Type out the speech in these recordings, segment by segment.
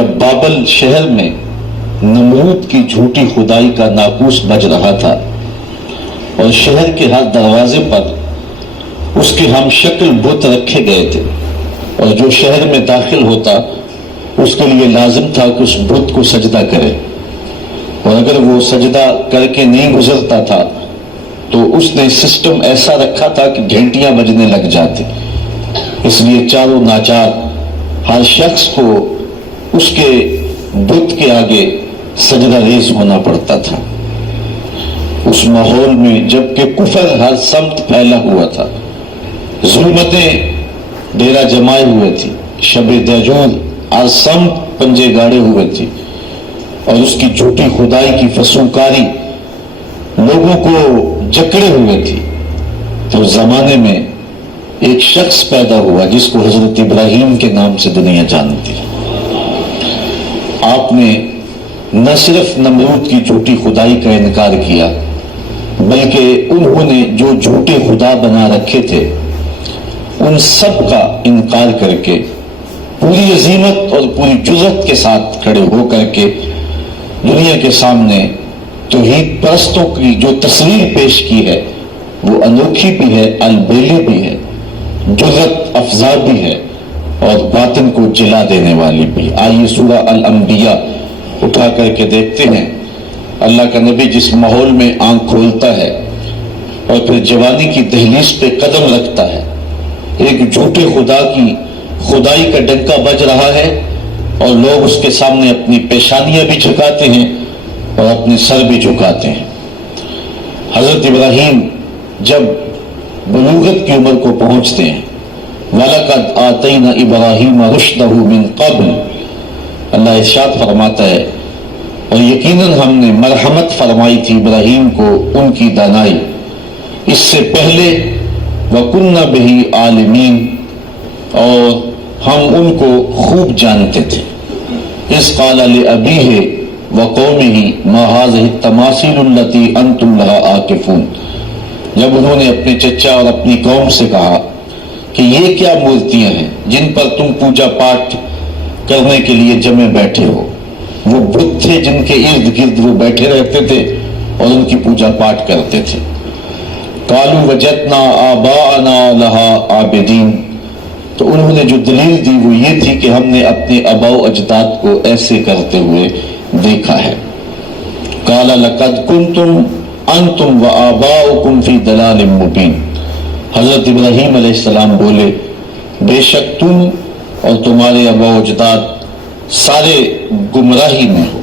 جب بابل شہر میں نمرود کی جھوٹی خدائی کا ناقوس بج رہا تھا اور شہر کے ہر دروازے پر اس کے ہم شکل بت رکھے گئے تھے، اور جو شہر میں داخل ہوتا اس کے لیے لازم تھا کہ اس بت کو سجدہ کرے، اور اگر وہ سجدہ کر کے نہیں گزرتا تھا تو اس نے سسٹم ایسا رکھا تھا کہ گھنٹیاں بجنے لگ جاتی، اس لیے چاروں ناچار ہر شخص کو اس کے بت کے آگے سجدہ ریز ہونا پڑتا تھا۔ اس ماحول میں جبکہ کفر ہر سمت پھیلا ہوا تھا، ظلمتیں ڈیرا جمائے ہوئے تھی، شب دجور ہر سمت پنجے گاڑے ہوئے تھی، اور اس کی جھوٹی خدائی کی فسوکاری لوگوں کو جکڑے ہوئے تھی، تو زمانے میں ایک شخص پیدا ہوا جس کو حضرت ابراہیم کے نام سے دنیا جانتی ہے۔ آپ نے نہ صرف نمرود کی جھوٹی خدائی کا انکار کیا، بلکہ انہوں نے جو جھوٹے خدا بنا رکھے تھے ان سب کا انکار کر کے پوری عظیمت اور پوری جرأت کے ساتھ کھڑے ہو کر کے دنیا کے سامنے توحید پرستوں کی جو تصویر پیش کی ہے وہ انوکھی بھی ہے، البیلی بھی ہے، جرأت افزا بھی ہے، اور باطن کو جلا دینے والی بھی۔ آئیے سورہ الانبیاء اٹھا کر کے دیکھتے ہیں۔ اللہ کا نبی جس ماحول میں آنکھ کھولتا ہے اور پھر جوانی کی دہلیز پہ قدم رکھتا ہے، ایک جھوٹے خدا کی خدائی کا ڈنکا بج رہا ہے، اور لوگ اس کے سامنے اپنی پیشانیاں بھی جھکاتے ہیں اور اپنے سر بھی جھکاتے ہیں۔ حضرت ابراہیم جب بلوغت کی عمر کو پہنچتے ہیں، وَلَقَدْ آتَيْنَا إِبْرَاهِيمَ رُشْدَهُ مِنْ قَبْلُ، اللہ ارشاد فرماتا ہے اور یقیناً ہم نے مرحمت فرمائی تھی ابراہیم کو ان کی دانائی اس سے پہلے، وَكُنَّا بِهِ عَالِمِينَ، اور ہم ان کو خوب جانتے تھے۔ إِذْ قَالَ لِأَبِيهِ وَقَوْمِهِ مَا هَٰذِهِ التَّمَاثِيلُ الَّتِي أَنْتُمْ لَهَا عَاكِفُونَ، جب انہوں نے اپنے چچا اور اپنی قوم سے کہا کہ یہ کیا مورتیاں ہیں جن پر تم پوجا پاٹ کرنے کے لیے جمے بیٹھے ہو۔ وہ بت تھے جن کے ارد گرد وہ بیٹھے رہتے تھے اور ان کی پوجا پاٹ کرتے تھے۔ قالوا وجدنا آباءنا لها عابدین، تو انہوں نے جو دلیل دی وہ یہ تھی کہ ہم نے اپنے آباء و اجداد کو ایسے کرتے ہوئے دیکھا ہے۔ قال لقد کنتم انتم وآباؤکم فی ضلال مبین، حضرت ابراہیم علیہ السلام بولے بے شک تم اور تمہارے آباء و اجداد سارے گمراہی میں ہو۔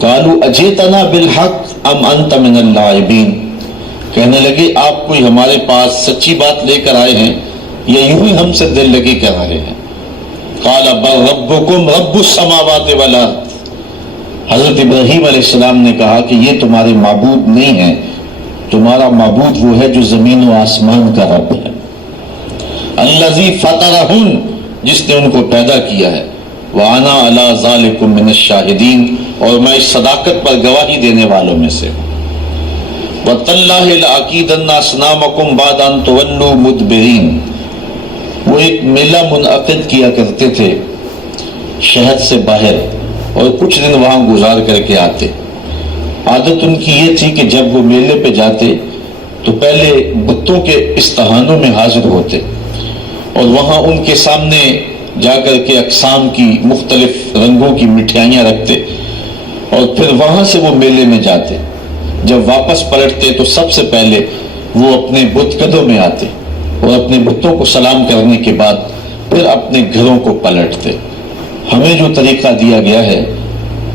قالوا اجئتنا بالحق ام انت من اللاعبین، کہنے لگے آپ کوئی ہمارے پاس سچی بات لے کر آئے ہیں یا یوں ہی ہم سے دل لگی کر رہے ہیں۔ قال بل ربکم رب السماوات والارض، حضرت ابراہیم علیہ السلام نے کہا کہ یہ تمہارے معبود نہیں ہے، تمہارا معبود وہ ہے جو زمین و آسمان کا رب ہے۔ الذی فطرہن، جس نے ان کو پیدا کیا ہے، وَأَنَا عَلَىٰ ذَلِكُم مِّنَ الشَّاهِدِينَ، اور میں اس صداقت پر گواہی دینے والوں میں سے ہوں۔ وَتَاللَّهِ لَأَكِيدَنَّ أَصْنَامَكُمْ بَعْدَ أَن تُوَلُّوا مُدْبِرِينَ، وہ ایک میلہ منعقد کیا کرتے تھے شہر سے باہر اور کچھ دن وہاں گزار کر کے آتے۔ عادت ان کی یہ تھی کہ جب وہ میلے پہ جاتے تو پہلے بتوں کے استہانوں میں حاضر ہوتے اور وہاں ان کے سامنے جا کر کے اقسام کی مختلف رنگوں کی مٹھائیاں رکھتے، اور پھر وہاں سے وہ میلے میں جاتے۔ جب واپس پلٹتے تو سب سے پہلے وہ اپنے بت قدوں میں آتے اور اپنے بتوں کو سلام کرنے کے بعد پھر اپنے گھروں کو پلٹتے۔ ہمیں جو طریقہ دیا گیا ہے،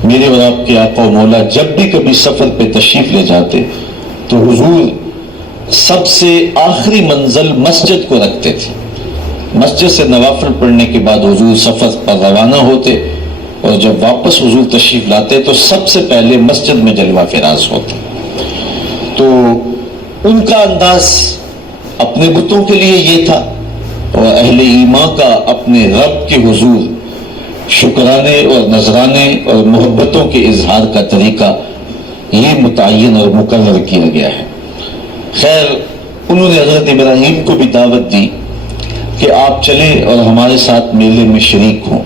میرے اور آپ کے آقا و مولا جب بھی کبھی سفر پہ تشریف لے جاتے تو حضور سب سے آخری منزل مسجد کو رکھتے تھے۔ مسجد سے نوافل پڑھنے کے بعد حضور سفر پر روانہ ہوتے، اور جب واپس حضور تشریف لاتے تو سب سے پہلے مسجد میں جلوہ فراز ہوتا۔ تو ان کا انداز اپنے بتوں کے لیے یہ تھا، اور اہل ایمان کا اپنے رب کے حضور شکرانے اور نذرانے اور محبتوں کے اظہار کا طریقہ یہ متعین اور مقرر کیا گیا ہے۔ خیر، انہوں نے حضرت ابراہیم کو بھی دعوت دی کہ آپ چلیں اور ہمارے ساتھ میلے میں شریک ہوں۔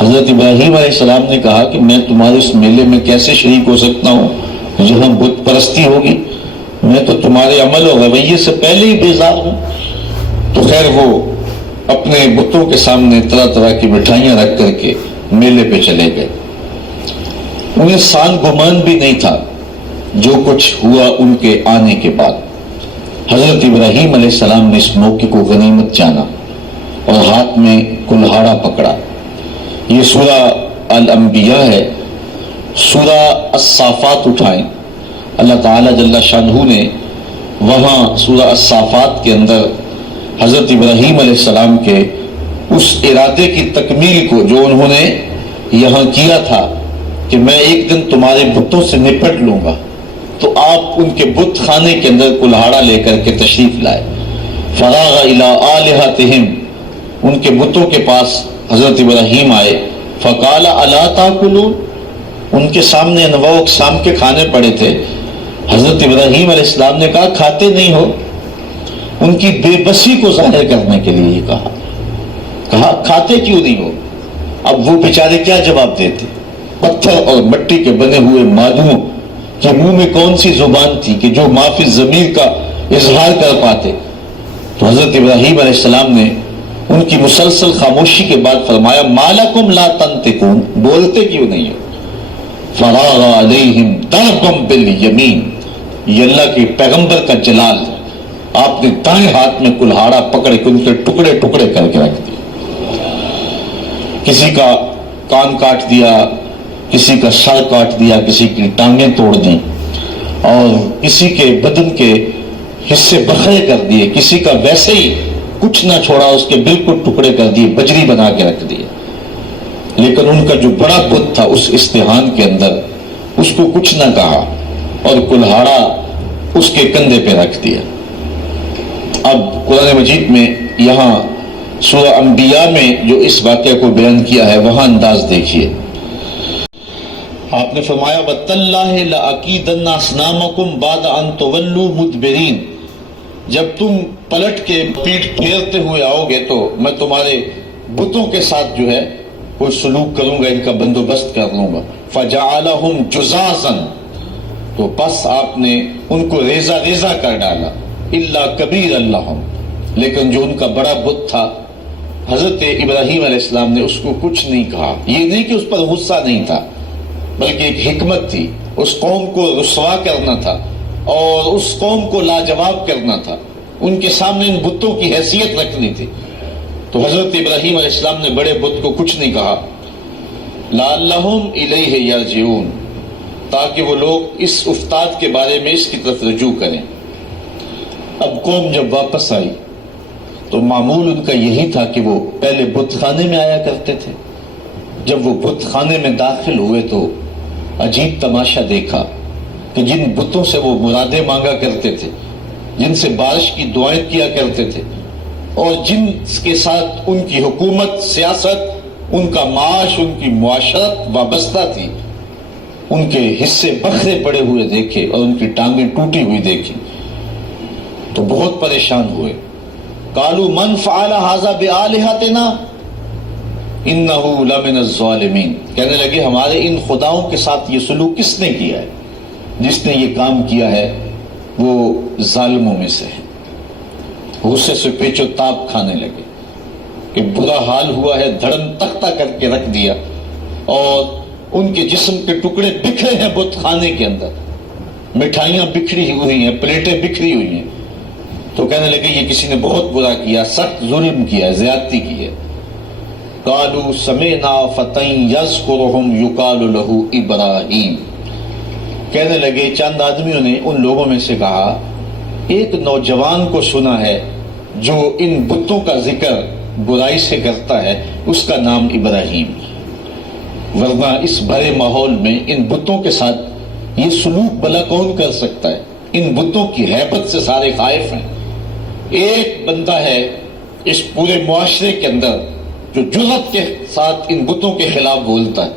حضرت ابراہیم علیہ السلام نے کہا کہ میں تمہارے اس میلے میں کیسے شریک ہو سکتا ہوں جہاں بت پرستی ہوگی، میں تو تمہارے عمل و رویے سے پہلے ہی بیزار ہوں۔ تو خیر وہ اپنے بتوں کے سامنے طرح طرح کی مٹھائیاں رکھ کر کے میلے پہ چلے گئے۔ انہیں سان گمان بھی نہیں تھا جو کچھ ہوا ان کے آنے کے بعد۔ حضرت ابراہیم علیہ السلام نے اس موقع کو غنیمت جانا اور ہاتھ میں کلہاڑا پکڑا۔ یہ سورہ الانبیاء ہے۔ سورہ الصافات اٹھائیں، اللہ تعالیٰ جل شانہ نے وہاں سورہ الصافات کے اندر حضرت ابراہیم علیہ السلام کے اس ارادے کی تکمیل کو جو انہوں نے یہاں کیا تھا کہ میں ایک دن تمہارے بتوں سے نپٹ لوں گا، تو آپ ان کے بت خانے کے اندر کلہاڑا لے کر کے تشریف لائے۔ فراغ الی آلہتہم، ان کے بتوں کے پاس حضرت ابراہیم آئے۔ فقال الا تاکلون، ان کے سامنے انواع اقسام کے کھانے پڑے تھے۔ حضرت ابراہیم علیہ السلام نے کہا کھاتے نہیں ہو؟ ان کی بے بسی کو ظاہر کرنے کے لیے یہ کہا کھاتے کیوں نہیں ہو؟ اب وہ بیچارے کیا جواب دیتے؟ پتھر اور مٹی کے بنے ہوئے مادوں کے منہ میں کون سی زبان تھی کہ جو معافی ضمیر کا اظہار کر پاتے؟ تو حضرت ابراہیم علیہ السلام نے ان کی مسلسل خاموشی کے بعد فرمایا مالکم لا تنطقون، بولتے کیوں نہیں ہو؟ فراغ علیہم ضربا بالیمین، یہ اللہ کے پیغمبر کا جلال ہے، آپ نے دائیں ہاتھ میں کلہاڑا پکڑ کے ان کے ٹکڑے ٹکڑے کر کے رکھ دیے۔ کسی کا کان کاٹ دیا، کسی کا سر کاٹ دیا، کسی کی ٹانگیں توڑ دیں اور کسی کے بدن کے حصے بکھرے کر دیے، کسی کا ویسے ہی کچھ نہ چھوڑا، اس کے بالکل ٹکڑے کر دیے، بجری بنا کے رکھ دیے۔ لیکن ان کا جو بڑا بت تھا اس استحان کے اندر، اس کو کچھ نہ کہا اور کلہاڑا اس کے کندھے پہ رکھ دیا۔ اب قرآن مجید میں یہاں سورہ انبیاء میں جو اس واقعے کو بیان کیا ہے وہاں انداز دیکھیے۔ آپ نے فرمایا وَتَاللَّهِ لَأَكِيدَنَّ أَصْنَامَكُمْ بَعْدَ أَن تُوَلُّوا مُدْبِرِينَ، جب تم پلٹ کے پیٹھ پھیرتے ہوئے آؤ گے تو میں تمہارے بتوں کے ساتھ جو ہے کوئی سلوک کروں گا، ان کا بندوبست کر لوں گا۔ فَجَعَلَهُمْ جُزَازًا، تو پس آپ نے ان کو ریزہ ریزہ کر ڈالا۔ إِلَّا كَبِيرًا لَهُمْ، لیکن جو ان کا بڑا بت تھا حضرت ابراہیم علیہ السلام نے اس کو کچھ نہیں کہا۔ یہ نہیں کہ اس پر غصہ نہیں تھا، بلکہ ایک حکمت تھی، اس قوم کو رسوا کرنا تھا اور اس قوم کو لاجواب کرنا تھا، ان کے سامنے ان بتوں کی حیثیت رکھنی تھی۔ تو حضرت ابراہیم علیہ السلام نے بڑے بت کو کچھ نہیں کہا۔ لعلہم الیہ یرجعون، تاکہ وہ لوگ اس افتاد کے بارے میں اس کی طرف رجوع کریں۔ اب قوم جب واپس آئی تو معمول ان کا یہی تھا کہ وہ پہلے بت خانے میں آیا کرتے تھے۔ جب وہ بت خانے میں داخل ہوئے تو عجیب تماشا دیکھا کہ جن بتوں سے وہ مرادیں مانگا کرتے تھے، جن سے بارش کی دعائیں کیا کرتے تھے اور جن کے ساتھ ان کی حکومت، سیاست، ان کا معاش، ان کی معاشرت وابستہ تھی، ان کے حصے بکھرے پڑے ہوئے دیکھے اور ان کی ٹانگیں ٹوٹی ہوئی دیکھی تو بہت پریشان ہوئے۔ قالوا من فعل هذا بآلهتنا انه لمن الظالمین، کہنے لگے ہمارے ان خداؤں کے ساتھ یہ سلوک کس نے کیا ہے؟ جس نے یہ کام کیا ہے وہ ظالموں میں سے ہے۔ غصے سے پیچو تاب کھانے لگے کہ برا حال ہوا ہے، دھڑم تختہ کر کے رکھ دیا اور ان کے جسم کے ٹکڑے بکھرے ہیں بت خانے کے اندر، مٹھائیاں بکھری ہوئی ہیں، پلیٹیں بکھری ہوئی ہیں۔ تو کہنے لگے یہ کسی نے بہت برا کیا، سخت ظلم کیا ہے، زیادتی کی ہے۔ قالوا سمعنا فتى يذكرهم يقال له ابراہیم، کہنے لگے چند آدمیوں نے ان لوگوں میں سے کہا ایک نوجوان کو سنا ہے جو ان بتوں کا ذکر برائی سے کرتا ہے، اس کا نام ابراہیم ہے۔ ورنہ اس بھرے ماحول میں ان بتوں کے ساتھ یہ سلوک بھلا کون کر سکتا ہے؟ ان بتوں کی ہیبت سے سارے خائف ہیں۔ ایک بندہ ہے اس پورے معاشرے کے اندر جو جرأت کے ساتھ ان بتوں کے خلاف بولتا ہے،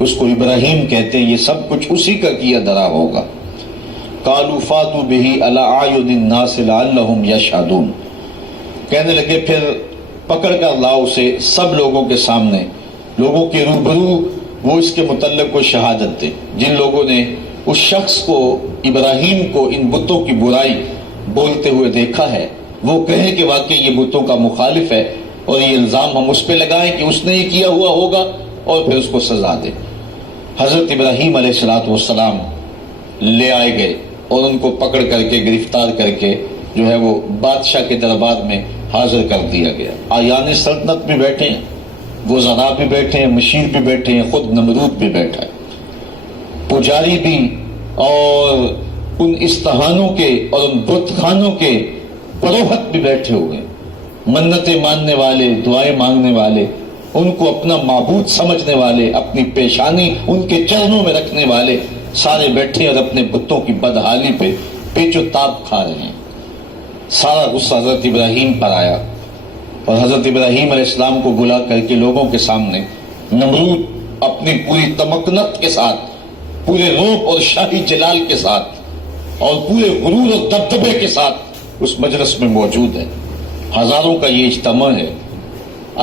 اس کو ابراہیم کہتے ہیں، یہ سب کچھ اسی کا کیا دھرا ہوگا۔ قالوا فاتوا به علی اعین الناس لعلهم یشهدون، کہنے لگے پھر پکڑ کر لاؤ اسے سب لوگوں کے سامنے لوگوں کے روبرو وہ اس کے متعلق کو شہادت دے. جن لوگوں نے اس شخص کو ابراہیم کو ان بتوں کی برائی بولتے ہوئے دیکھا ہے وہ کہیں کہ واقعی یہ بتوں کا مخالف ہے اور یہ الزام ہم اس پہ لگائیں کہ اس نے یہ کیا ہوا ہوگا اور پھر اس کو سزا دے. حضرت ابراہیم علیہ السلام لے آئے گئے اور ان کو پکڑ کر کے گرفتار کر کے جو ہے وہ بادشاہ کے دربار میں حاضر کر دیا گیا. آیان سلطنت بھی بیٹھے ہیں، وزراء بھی بیٹھے ہیں، مشیر بھی بیٹھے ہیں، خود نمرود بھی بیٹھا ہے، پجاری بھی، اور ان استہانوں کے اور ان بت خانوں کے پروہت بھی بیٹھے ہوئے، منتیں ماننے والے، دعائیں مانگنے والے، ان کو اپنا معبود سمجھنے والے، اپنی پیشانی ان کے چرنوں میں رکھنے والے سارے بیٹھے اور اپنے بتوں کی بدحالی پہ پیچ و تاب کھا رہے ہیں. سارا غصہ حضرت ابراہیم پر آیا اور حضرت ابراہیم علیہ السلام کو بلا کر کے لوگوں کے سامنے نمرود اپنی پوری تمکنت کے ساتھ، پورے روب اور شاہی جلال کے ساتھ اور پورے غرور اور دبدبے کے ساتھ اس مجلس میں موجود ہے. ہزاروں کا یہ اجتماع ہے،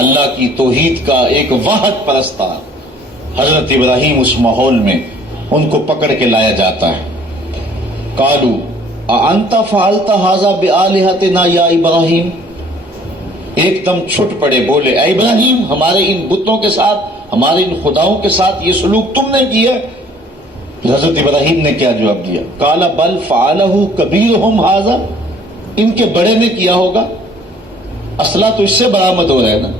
اللہ کی توحید کا ایک واحد پرستار. حضرت ابراہیم اس ماحول میں ان کو پکڑ کے لایا جاتا ہے. قالوا اانت فعلت ھذا بآلہتنا یا ابراہیم، ایک دم چھٹ پڑے، بولے اے ابراہیم ہمارے ان بتوں کے ساتھ، ہمارے ان خداؤں کے ساتھ یہ سلوک تم نے کیا؟ حضرت ابراہیم نے کیا جواب دیا؟ قال بل فعلہ کبیرہم ھذا، ان کے بڑے نے کیا ہوگا. اسلحہ تو اس سے برآمد ہو رہا ہے نا،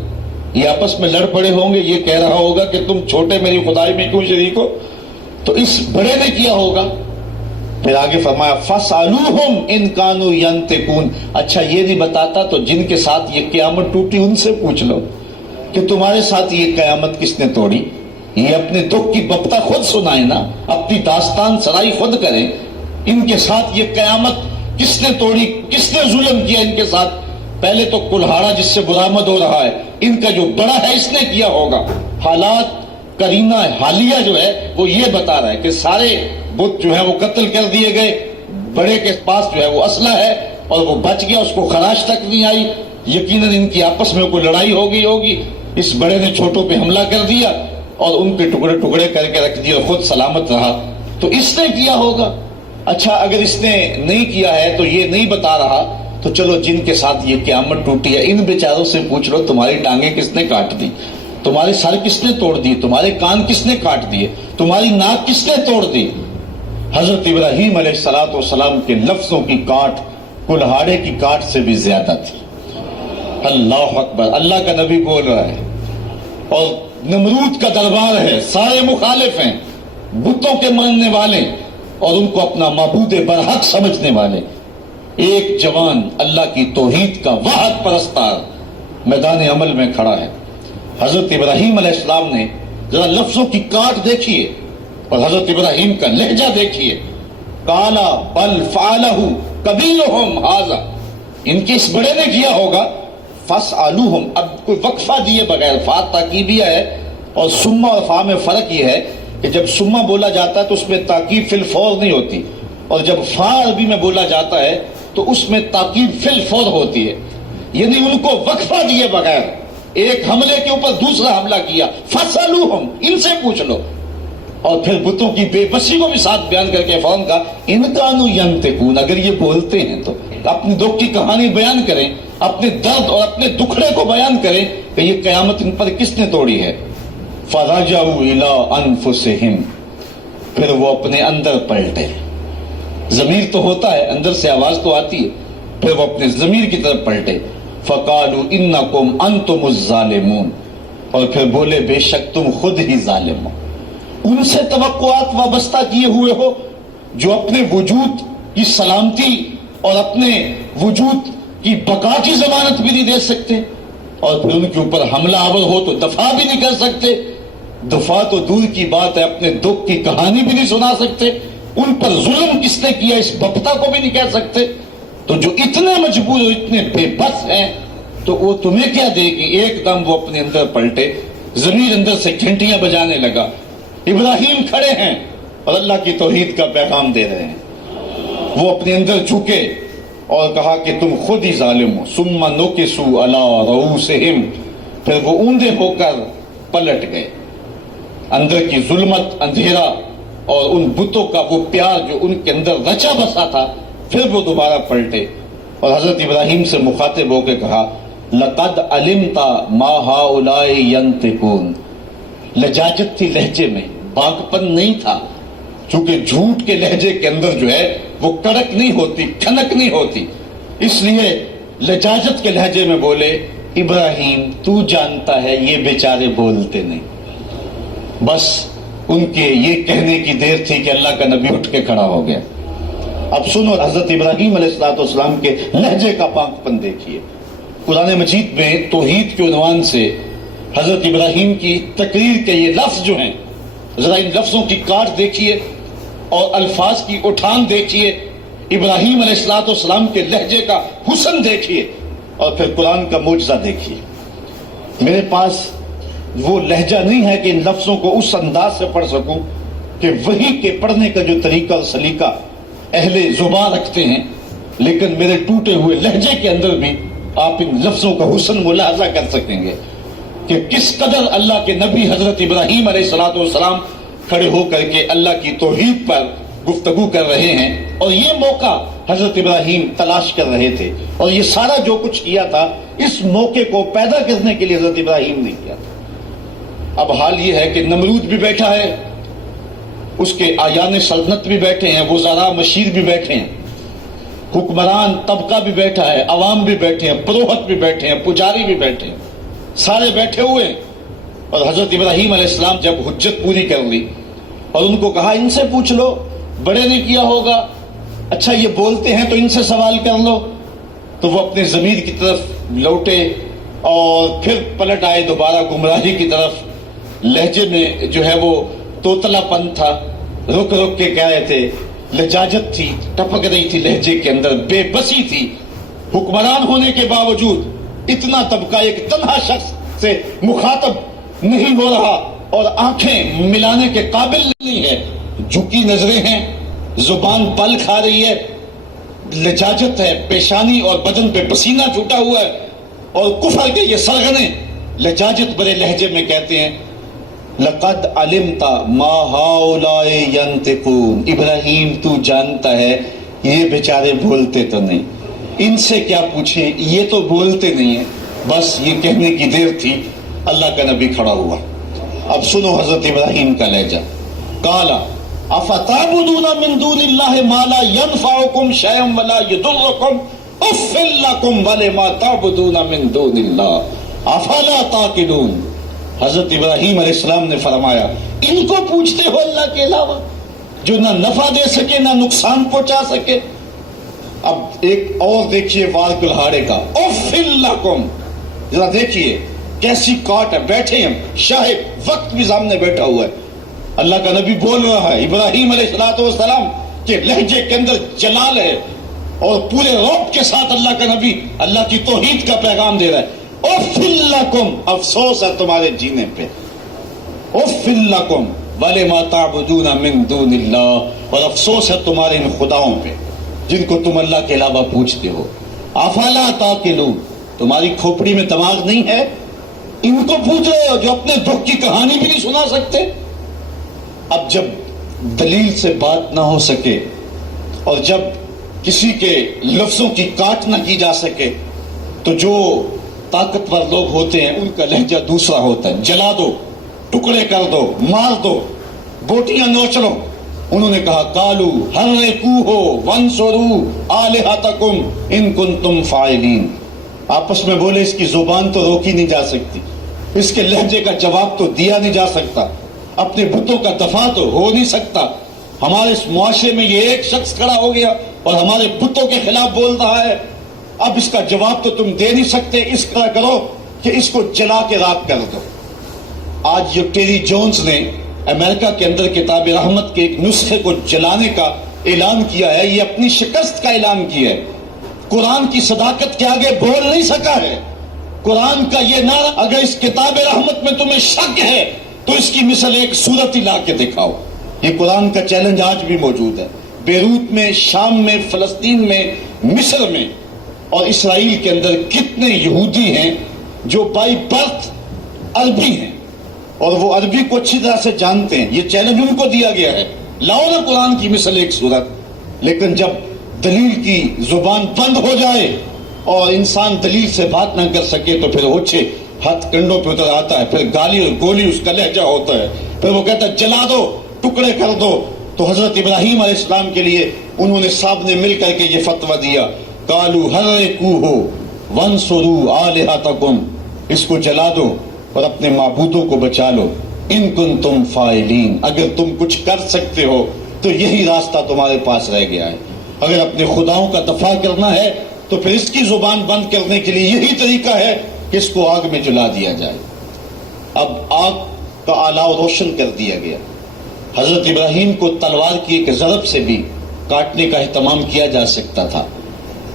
یہ آپس میں لڑ پڑے ہوں گے، یہ کہہ رہا ہوگا کہ تم چھوٹے میری خدائی میں کیوں شریک ہو، تو اس بڑے نے کیا ہوگا. پھر آگے فرمایا فَاسْأَلُوهُمْ إِنْ كَانُوا يَنْطِقُونَ، اچھا یہ نہیں بتاتا تو جن کے ساتھ یہ قیامت ٹوٹی ان سے پوچھ لو کہ تمہارے ساتھ یہ قیامت کس نے توڑی. یہ اپنے دکھ کی بپتا خود سنائے نا، اپنی داستان سرائی خود کریں. ان کے ساتھ یہ قیامت کس نے توڑی، کس نے ظلم کیا ان کے ساتھ؟ پہلے تو کلہاڑا جس سے برآمد ہو رہا ہے ان کا جو بڑا ہے اس نے کیا ہوگا. حالات کرینہ حالیہ جو ہے وہ یہ بتا رہا ہے کہ سارے بت جو ہے وہ قتل کر دیے گئے، بڑے کے پاس جو ہے وہ اسلحہ ہے اور وہ بچ گیا، اس کو خراش تک نہیں آئی. یقیناً ان کی آپس میں کوئی لڑائی ہو گئی ہوگی، اس بڑے نے چھوٹوں پہ حملہ کر دیا اور ان کے ٹکڑے ٹکڑے کر کے رکھ دیا اور خود سلامت رہا، تو اس نے کیا ہوگا. اچھا اگر اس نے نہیں کیا ہے تو یہ نہیں بتا رہا تو چلو جن کے ساتھ یہ قیامت ٹوٹی ہے ان بیچاروں سے پوچھ لو تمہاری ٹانگیں کس نے کاٹ دی، تمہارے سر کس نے توڑ دی، تمہارے کان کس نے کاٹ دیے، تمہاری ناک کس نے توڑ دی. حضرت ابراہیم علیہ السلام کے لفظوں کی کاٹ کلہاڑے کی کاٹ سے بھی زیادہ تھی. اللہ اکبر، اللہ کا نبی بول رہا ہے اور نمرود کا دربار ہے، سارے مخالف ہیں، بتوں کے ماننے والے اور ان کو اپنا معبود برحق سمجھنے والے. ایک جوان اللہ کی توحید کا واحد پرستار میدان عمل میں کھڑا ہے. حضرت ابراہیم علیہ السلام نے ذرا لفظوں کی کاٹ دیکھیے اور حضرت ابراہیم کا لہجہ دیکھیے. قالا بل فعلہ کبیرہم ھذا، ان کے اس بڑے نے کیا ہوگا. فاسألوہم، اب کوئی وقفہ دیے بغیر، فا تاکیبیہ ہے اور سما اور فا میں فرق یہ ہے کہ جب سما بولا جاتا ہے تو اس میں تاکیب فی الفور نہیں ہوتی، اور جب فا عربی میں بولا جاتا ہے تو اس میں تاکیب فی الفور ہوتی ہے. یعنی ان کو وقفہ دیے بغیر ایک حملے کے اوپر دوسرا حملہ کیا. فاسألوہم، ان سے پوچھ لو. اور پھر بتوں کی بے بسی کو بھی ساتھ بیان کر کے فوراً کہا ان کانوا ینطقون، اگر یہ بولتے ہیں تو اپنی دکھ کی کہانی بیان کریں، اپنے درد اور اپنے دکھڑے کو بیان کریں کہ یہ قیامت ان پر کس نے توڑی ہے. فرجعوا الی انفسہم، پھر وہ اپنے اندر پلٹے. ضمیر تو ہوتا ہے، اندر سے آواز تو آتی ہے، پھر وہ اپنے ضمیر کی طرف پلٹے. فقالوا انکم انتم الظالمون، اور پھر بولے بے شک تم خود ہی ظالم ہو. ان سے توقعات وابستہ کیے ہوئے ہو جو اپنے وجود کی سلامتی اور اپنے وجود کی بقا کی ضمانت بھی نہیں دے سکتے، اور پھر ان کے اوپر حملہ آور ہو تو دفاع بھی نہیں کر سکتے. دفاع تو دور کی بات ہے، اپنے دکھ کی کہانی بھی نہیں سنا سکتے. ان پر ظلم کس نے کیا اس بپتا کو بھی نہیں کہہ سکتے. تو جو اتنے مجبور اور اتنے بے بس ہیں تو وہ تمہیں کیا دے گی. ایک دم وہ اپنے اندر پلٹے، ضمیر اندر سے گھنٹیاں بجانے لگا. ابراہیم کھڑے ہیں اور اللہ کی توحید کا پیغام دے رہے ہیں. وہ اپنے اندر جھکے اور کہا کہ تم خود ہی ظالم ہو. ثم نکسوا علی رؤوسہم، پھر وہ اوندے ہو کر پلٹ گئے. اندر کی ظلمت، اندھیرا اور ان بتوں کا وہ پیار جو ان کے اندر رچا بسا تھا، پھر وہ دوبارہ پلٹے اور حضرت ابراہیم سے مخاطب ہو کے کہا لَقَدْ عَلِمْتَ مَا هَؤُلَاءِ يَنْطِقُونَ. لجاجت تھی لہجے میں، باغپن نہیں تھا، چونکہ جھوٹ کے لہجے کے اندر جو ہے وہ کڑک نہیں ہوتی، کھنک نہیں ہوتی، اس لیے لجاجت کے لہجے میں بولے ابراہیم تو جانتا ہے یہ بیچارے بولتے نہیں. بس ان کے یہ کہنے کی دیر تھی کہ اللہ کا نبی اٹھ کے کھڑا ہو گیا. اب سنو حضرت ابراہیم علیہ السلام کے لہجے کا پاک پن دیکھیے. قرآن مجید میں توحید کے عنوان سے حضرت ابراہیم کی تقریر کے یہ لفظ جو ہیں، ذرا ان لفظوں کی کاٹ دیکھیے اور الفاظ کی اٹھان دیکھیے، ابراہیم علیہ السلام کے لہجے کا حسن دیکھیے اور پھر قرآن کا معجزہ دیکھیے. میرے پاس وہ لہجہ نہیں ہے کہ ان لفظوں کو اس انداز سے پڑھ سکوں کہ وہی کے پڑھنے کا جو طریقہ اور سلیقہ اہل زبان رکھتے ہیں، لیکن میرے ٹوٹے ہوئے لہجے کے اندر بھی آپ ان لفظوں کا حسن ملاحظہ کر سکیں گے کہ کس قدر اللہ کے نبی حضرت ابراہیم علیہ السلام کھڑے ہو کر کے اللہ کی توحید پر گفتگو کر رہے ہیں، اور یہ موقع حضرت ابراہیم تلاش کر رہے تھے، اور یہ سارا جو کچھ کیا تھا اس موقع کو پیدا کرنے کے لیے حضرت ابراہیم نے کیا تھا. اب حال یہ ہے کہ نمرود بھی بیٹھا ہے، اس کے آیان سلطنت بھی بیٹھے ہیں، وزراء مشیر بھی بیٹھے ہیں، حکمران طبقہ بھی بیٹھا ہے، عوام بھی بیٹھے ہیں، پروہت بھی بیٹھے ہیں، پجاری بھی بیٹھے ہیں، سارے بیٹھے ہوئے ہیں. اور حضرت ابراہیم علیہ السلام جب حجت پوری کر لی اور ان کو کہا ان سے پوچھ لو، بڑے نے کیا ہوگا، اچھا یہ بولتے ہیں تو ان سے سوال کر لو، تو وہ اپنے ضمیر کی طرف لوٹے اور پھر پلٹ آئے دوبارہ گمراہی کی طرف. لہجے میں جو ہے وہ توتلا پن تھا، رک رک کے کہہ رہے تھے، لجاجت تھی، ٹپک رہی تھی لہجے کے اندر، بے بسی تھی. حکمران ہونے کے باوجود اتنا طبقہ ایک تنہا شخص سے مخاطب نہیں ہو رہا اور آنکھیں ملانے کے قابل نہیں ہے، جھکی نظریں ہیں، زبان بل کھا رہی ہے، لجاجت ہے، پیشانی اور بدن پہ پسینہ چھوٹا ہوا ہے، اور کفر کے یہ سرغنے لجاجت برے لہجے میں کہتے ہیں لقد علمت ما هؤلاء ينطقون. ابراہیم تو جانتا ہے یہ بیچارے بولتے تو نہیں، ان سے کیا پوچھیں، یہ تو بولتے نہیں ہیں. بس یہ کہنے کی دیر تھی، اللہ کا نبی کھڑا ہوا. اب سنو حضرت ابراہیم کا لہجہ. قال افتعبدون من دون اللہ ما لا ينفعكم شيئا ولا يضركم اف لكم ولما تعبدون من دون اللہ افلا تعقلون. حضرت ابراہیم علیہ السلام نے فرمایا ان کو پوچھتے ہو اللہ کے علاوہ جو نہ نفع دے سکے نہ نقصان پہنچا سکے. اب ایک اور دیکھیے وار کلہاڑے کا، اف لکم. ذرا دیکھیے کیسی کاٹ ہے، بیٹھے ہیں شاہد، وقت بھی سامنے بیٹھا ہوا ہے، اللہ کا نبی بول رہا ہے. ابراہیم علیہ السلام کے لہجے کے اندر جلال ہے اور پورے رعب کے ساتھ اللہ کا نبی اللہ کی توحید کا پیغام دے رہا ہے. اف لکم، افسوس ہے تمہارے جینے پہ، اف لکم ولما تعبدون من دون اللہ، اور افسوس ہے تمہارے ان خداؤں پہ جن کو تم اللہ کے علاوہ پوچھتے ہو. افلا تعقلون، تمہاری کھوپڑی میں دماغ نہیں ہے، ان کو پوچھ رہے ہو جو اپنے دکھ کی کہانی بھی نہیں سنا سکتے. اب جب دلیل سے بات نہ ہو سکے اور جب کسی کے لفظوں کی کاٹ نہ کی جا سکے تو جو طاقتور لوگ ہوتے ہیں ان کا لہجہ دوسرا ہوتا ہے. جلا دو، ٹکڑے کر دو، مار دو، بوٹیاں نوچ لو. انہوں نے کہا قالو حرقوہ وانصروا آلہتکم ان کنتم فاعلین. آپس میں بولے اس کی زبان تو روکی نہیں جا سکتی، اس کے لہجے کا جواب تو دیا نہیں جا سکتا، اپنے بتوں کا دفاع تو ہو نہیں سکتا. ہمارے اس معاشرے میں یہ ایک شخص کھڑا ہو گیا اور ہمارے بتوں کے خلاف بول رہا ہے، اب اس کا جواب تو تم دے نہیں سکتے، اس طرح کرو کہ اس کو جلا کے راکھ کر دو. آج جو ٹیری جونز نے امریکہ کے اندر کتاب رحمت کے ایک نسخے کو جلانے کا اعلان کیا ہے، یہ اپنی شکست کا اعلان کیا ہے. قرآن کی صداقت کے آگے بول نہیں سکا ہے. قرآن کا یہ نعرہ، اگر اس کتاب رحمت میں تمہیں شک ہے تو اس کی مثل ایک صورت ہی لا کے دکھاؤ. یہ قرآن کا چیلنج آج بھی موجود ہے. بیروت میں، شام میں، فلسطین میں، مصر میں اور اسرائیل کے اندر کتنے یہودی ہیں جو بائی برتھ عربی ہیں، اور وہ عربی کو اچھی طرح سے جانتے ہیں. یہ چیلنج ان کو دیا گیا ہے، لاؤ نا قرآن کی مثل ایک صورت. لیکن جب دلیل کی زبان بند ہو جائے اور انسان دلیل سے بات نہ کر سکے تو پھر اوچھے ہاتھ کنڈوں پہ اتر آتا ہے، پھر گالی اور گولی اس کا لہجہ ہوتا ہے، پھر وہ کہتا ہے جلا دو، ٹکڑے کر دو. تو حضرت ابراہیم علیہ السلام کے لیے انہوں نے سب نے مل کر کے یہ فتویٰ دیا، قالوا حرقوہ وانصروا آلہتکم، اس کو جلا دو اور اپنے معبودوں کو بچا لو. ان کنتم فاعلین، اگر تم کچھ کر سکتے ہو تو یہی راستہ تمہارے پاس رہ گیا ہے. اگر اپنے خداؤں کا دفاع کرنا ہے تو پھر اس کی زبان بند کرنے کے لیے یہی طریقہ ہے کہ اس کو آگ میں جلا دیا جائے. اب آگ کا آلہ روشن کر دیا گیا. حضرت ابراہیم کو تلوار کی ایک ضرب سے بھی کاٹنے کا اہتمام کیا جا سکتا تھا،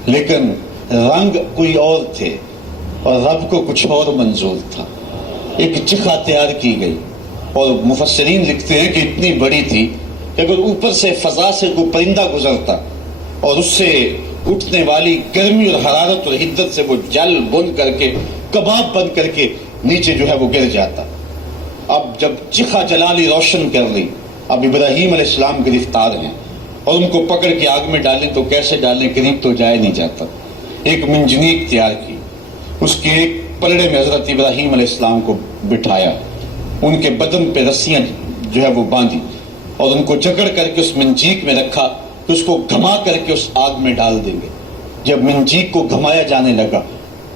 لیکن رنگ کوئی اور تھے اور رب کو کچھ اور منظور تھا. ایک چخا تیار کی گئی اور مفسرین لکھتے ہیں کہ اتنی بڑی تھی کہ اگر اوپر سے فضا سے کوئی پرندہ گزرتا اور اس سے اٹھنے والی گرمی اور حرارت اور حدت سے وہ جل بن کر کے کباب بن کر کے نیچے جو ہے وہ گر جاتا. اب جب چخا جلا لی، روشن کر لی، اب ابراہیم علیہ السلام گرفتار ہیں اور ان کو پکڑ کے آگ میں ڈالیں تو کیسے ڈالیں، قریب تو جایا نہیں جاتا. ایک منجنیق تیار کی، اس کے ایک پلڑے میں حضرت ابراہیم علیہ السلام کو بٹھایا، ان کے بدن پہ رسیاں جو ہے وہ باندھی اور ان کو جکڑ کر کے اس منجیق میں رکھا کہ اس کو گھما کر کے اس آگ میں ڈال دیں گے. جب منجیق کو گھمایا جانے لگا،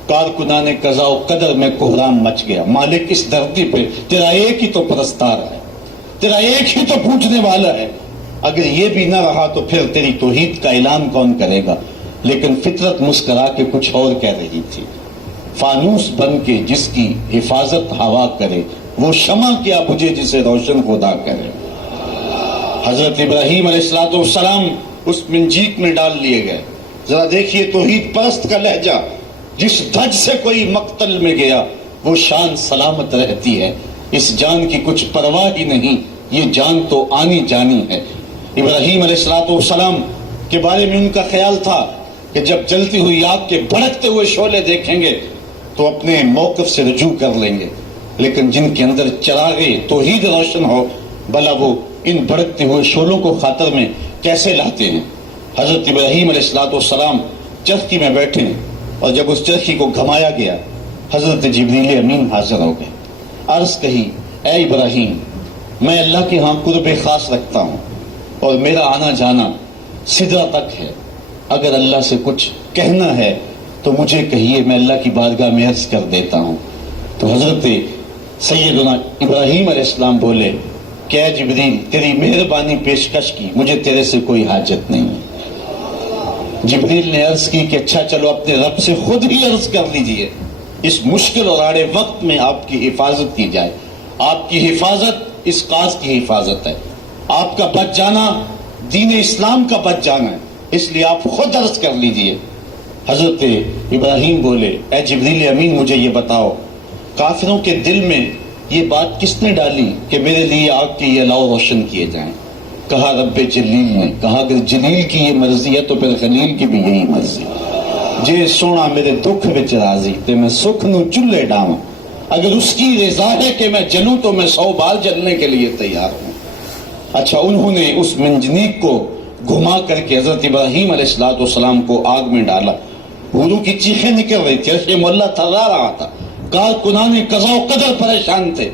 کارکنان قضاء و قدر میں کوہرام مچ گیا. مالک اس دھرتی پہ تیرا ایک ہی تو پرستار ہے، تیرا ایک ہی تو پوجنے والا ہے، اگر یہ بھی نہ رہا تو پھر تیری توحید کا اعلان کون کرے گا. لیکن فطرت مسکرا کے کچھ اور کہہ رہی تھی. فانوس بن کے جس کی حفاظت ہوا کرے، وہ شمع کیا بجھے جسے روشن خدا کرے. حضرت ابراہیم علیہ السلام اس منجیق میں ڈال لیے گئے. ذرا دیکھیے توحید پرست کا لہجہ، جس دھج سے کوئی مقتل میں گیا وہ شان سلامت رہتی ہے، اس جان کی کچھ پرواہ ہی نہیں، یہ جان تو آنی جانی ہے. ابراہیم علیہ السلام کے بارے میں ان کا خیال تھا کہ جب جلتی ہوئی آگ کے بھڑکتے ہوئے شعلے دیکھیں گے تو اپنے موقف سے رجوع کر لیں گے، لیکن جن کے اندر چراغ توحید روشن ہو بھلا وہ ان بھڑکتے ہوئے شعلوں کو خاطر میں کیسے لاتے ہیں. حضرت ابراہیم علیہ السلام چرخی میں بیٹھے ہیں اور جب اس چرخی کو گھمایا گیا حضرت جبریل امین حاضر ہو گئے. عرض کہی، اے ابراہیم، میں اللہ کے ہاں قرب خاص رکھتا ہوں اور میرا آنا جانا سدرہ تک ہے، اگر اللہ سے کچھ کہنا ہے تو مجھے کہیے، میں اللہ کی بارگاہ میں عرض کر دیتا ہوں. تو حضرت سیدنا ابراہیم علیہ السلام بولے کہ اے جبریل، تیری مہربانی پیشکش کی، مجھے تیرے سے کوئی حاجت نہیں. جبریل نے عرض کی کہ اچھا چلو اپنے رب سے خود ہی عرض کر لیجئے، اس مشکل اور آڑے وقت میں آپ کی حفاظت کی جائے. آپ کی حفاظت اس قاص کی حفاظت ہے، آپ کا بچ جانا دین اسلام کا بچ جانا ہے، اس لیے آپ خود عرض کر لیجئے. حضرت ابراہیم بولے، اے جبریل امین، مجھے یہ بتاؤ، کافروں کے دل میں یہ بات کس نے ڈالی کہ میرے لیے آگ کے یہ الاؤ روشن کیے جائیں؟ کہا رب جلیل نے. کہا اگر جلیل کی یہ مرضی ہے تو پھر خلیل کی بھی یہی مرضی. جے سونا میرے دکھ وچ راضی تے میں سکھ نو چولہے ڈاواں، اگر اس کی رضا ہے کہ میں جلوں تو میں 100 بار جلنے کے لیے تیار ہوں. اچھا، انہوں نے اس منجنیق کو گھما کر کے حضرت ابراہیم علیہ السلام کو آگ میں ڈالا. حوروں کی چیخیں نکل رہی تھی، عرش مولا تھرا رہا تھا. کارکنان قضاء و قدر پریشان تھے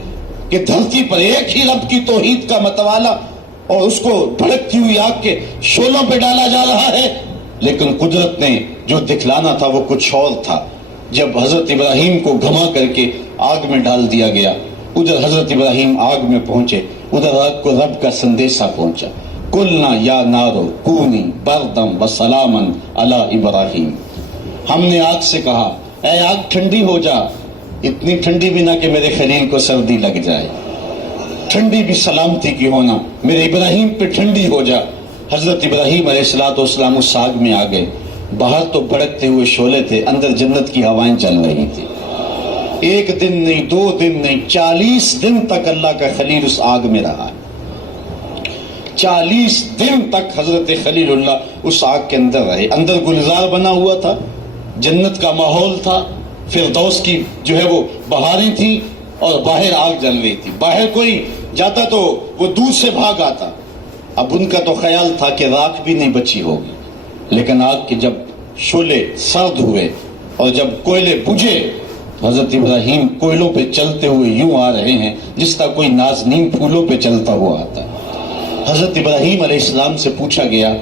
کہ دھرتی پر ایک ہی رب کی توحید کا متوالا اور اس کو بھڑکتی ہوئی آگ کے شعلوں پہ ڈالا جا رہا ہے، لیکن قدرت نے جو دکھلانا تھا وہ کچھ اور تھا. جب حضرت ابراہیم کو گھما کر کے آگ میں ڈال دیا گیا، ادھر حضرت ابراہیم آگ میں پہنچے، ادھر آگ کو رب کا سندیسہ پہنچا. قلنا یا نارو کونی بردم وسلاما علی ابراہیم. ہم نے آگ سے کہا، اے آگ ٹھنڈی ہو جا، اتنی ٹھنڈی بھی نہ کہ میرے خلیل کو سردی لگ جائے، ٹھنڈی بھی سلامتی کی ہونا، میرے ابراہیم پہ ٹھنڈی ہو جا. حضرت ابراہیم علیہ السلام اس آگ میں آ گئے. باہر تو بھڑکتے ہوئے شعلے تھے، اندر جنت کی ہوائیں چل رہی تھی. ایک دن نہیں، 2 دن نہیں، 40 دن تک اللہ کا خلیل اس آگ میں رہا. 40 دن تک حضرت خلیل اللہ اس آگ کے اندر رہے. اندر گلزار بنا ہوا تھا، جنت کا ماحول تھا، فردوس کی جو ہے وہ بہاریں تھیں، اور باہر آگ جل رہی تھی. باہر کوئی جاتا تو وہ دور سے بھاگ آتا. اب ان کا تو خیال تھا کہ راکھ بھی نہیں بچی ہوگی, لیکن آگ کے جب شعلے سرد ہوئے اور جب کوئلے بجھے, حضرت ابراہیم کوئلوں پہ چلتے ہوئے یوں آ رہے ہیں جس طرح کوئی نازنین پھولوں پہ چلتا ہوا آتا. حضرت ابراہیم علیہ السلام سے پوچھا گیا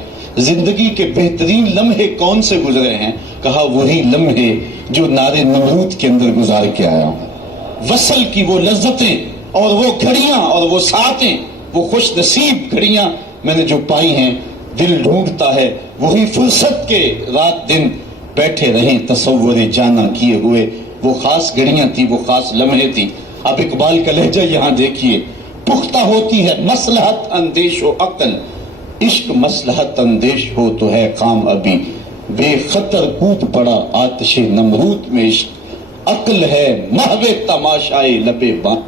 زندگی کے بہترین لمحے کون سے گزرے ہیں؟ کہا وہی لمحے جو نار نمرود کے اندر گزار کے آیا ہوں. وصل کی وہ لذتیں اور وہ گھڑیاں اور وہ ساعتیں, وہ خوش نصیب گھڑیاں میں نے جو پائی ہیں, دل ڈھونڈتا ہے وہی فرصت کے رات دن بیٹھے رہیں تصور جانا کیے ہوئے. وہ خاص گھڑیاں تھی, وہ خاص لمحے تھی. اب اقبال کا لہجہ یہاں دیکھیے. پختہ ہوتی ہے مصلحت اندیش و عقل, عشق مصلحت اندیش ہو تو ہے کام ابھی. بے خطر کود پڑا آتش نمرود میں عشق, عقل ہے محو تماشائے لبے بان.